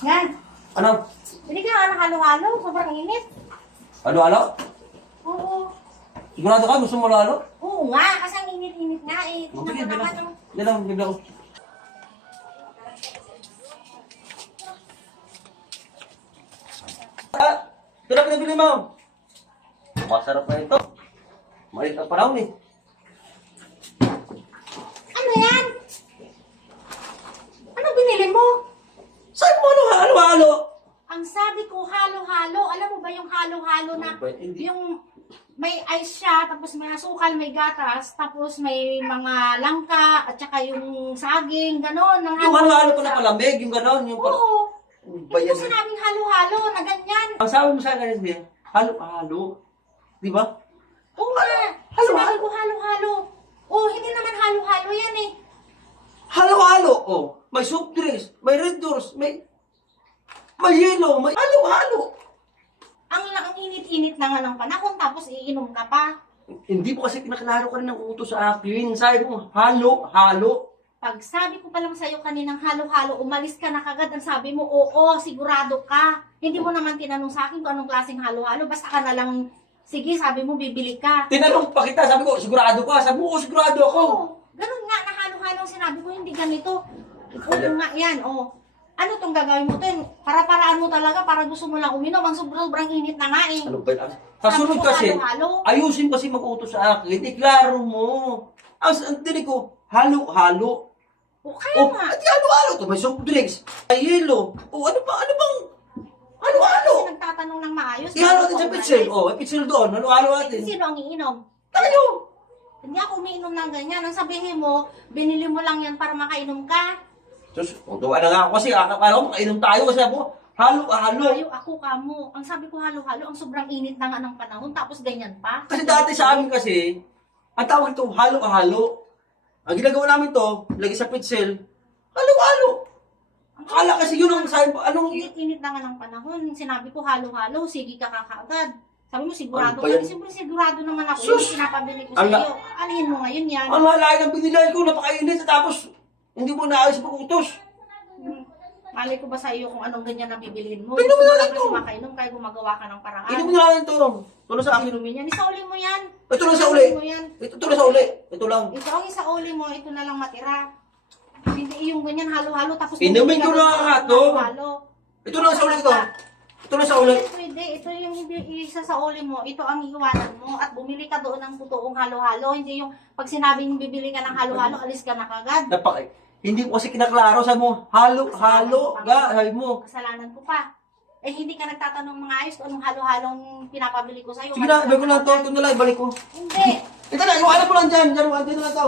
Yan. Ano? Hindi ka nga halo-halo. Sobrang init. Halo-halo? Oo. Sigurado ka? Gusto mo halo? Oo nga. Kasi ang init-init nga eh. Sige, Tingnan mo naman yung... Yan lang, bigla ko. Ito na pinabili mo. Masarap na ito. Malit ang panahon eh. Ano yan? Ano binili mo? Saan mo halo-halo? Ang sabi ko, halo-halo. Alam mo ba yung halo-halo na Ano ba? Hindi. yung may ice siya, tapos may asukal, may gatas, tapos may mga langka, at saka yung saging, gano'n. Yung halo-halo pa na palamig, yung gano'n. Yung Oo. Ba Hindi yan? ko sinabing halo-halo na ganyan. Ang sabi mo sa akin din, halo-halo. Di ba? Oo nga. Halo-halo. Sinabi ko halo-halo. Oo, hindi naman halo-halo yan eh. Halo-halo. Oh, may soft drinks, may red doors, may yellow, may halo-halo. Ang init-init na nga ng panahon, tapos iinom ka pa. Hindi po kasi pinaklaro ka rin ng utos sa akin. Sabi mo, halo-halo. Pag sabi ko pa lang sa'yo kaninang halo-halo, umalis ka na kagad. Ang sabi mo, oo, sigurado ka. Hindi mo naman tinanong sa akin kung anong klaseng halo-halo. Basta ka na lang, sige, sabi mo, bibili ka. Tinanong pa kita, sabi ko, sigurado ka. Sabi mo, sigurado ako. Oo, ganun nga, na halo-halo ang sinabi ko, hindi ganito. Oo nga, yan, oo. Ano tong gagawin mo to? Para-paraan mo talaga, para gusto mo lang uminom. Ang sobrang init na nga eh. Ano ba yan? Kasunod Sabi ko, kasi, halo-halo. ayusin kasi mag-utos sa akin. Iklaro mo. Ang tinig ko, halo-halo. O kaya O, nga. at halo-halo to. May soft drinks, may yellow. O, ano bang halo-halo? Kasi nagtatanong ng maayos. Ihalo natin sa pitsil. O, may pitsil doon. Halo-halo natin. Sino ang iinom? Tayo. Hindi ako umiinom ng ganyan. Ang sabihin mo, binili mo lang yan para makainom ka. Sus, tuwa na nga ako kasi akala ko makainom tayo kasi ako, halo-halo. Ayaw ako kamo. Ang sabi ko halo-halo, ang sobrang init na nga ng panahon, tapos ganyan pa. Kasi dati sa amin kasi, ang tawag ito, halo-halo. Ang ginagawa namin to, lagi sa pitsil, halo-halo. Akala kasi yun ang sabi po, anong... Init-init na nga ng panahon. Sinabi ko halo-halo, sige ka kakaagad. Sabi mo sigurado Ano ba ka. yan? Siyempre sigurado naman ako. Sus! Yung pinapabili ko sa Ala. iyo. Alhin mo ngayon yan. Ang mahalaga ng binilan ko, napakainit, tapos hindi mo naayos pag-utos. Malay ko ba sa iyo kung anong ganyan ang bibilhin mo? Tingnan mo Gusto na lang ito. kasi makainom kaya gumagawa ka ng paraan. Inom na lang ito. Ito na sa akin. Inumin yan. Isauli mo yan. Ito lang sa uli. Isauli mo yan. Ito na sa uli. Ito lang. Ito ang isauli mo, ito na lang matira. Hindi yung ganyan halo-halo tapos Inumin ko na nga to. halo. Ito lang sa uli ito. Ito na sa uli. Pwede, ito yung hindi isa sa uli mo, ito ang iiwanan mo at bumili ka doon ng totoong halo-halo, hindi yung pag sinabing bibili ka ng halo-halo, alis ka na kagad. Hindi ko kasi kinaklaro. Sabi mo, halo-halo. Sabi mo. Kasalanan ko pa. Eh hindi ka nagtatanong mga ayos kung anong halo-halong pinapabili ko sa'yo. Sige na, ibalik ko na ito. Ito na lang, ibalik ko. Hindi. Ito na, iwanan mo lang dyan. Dyan, dito na ito.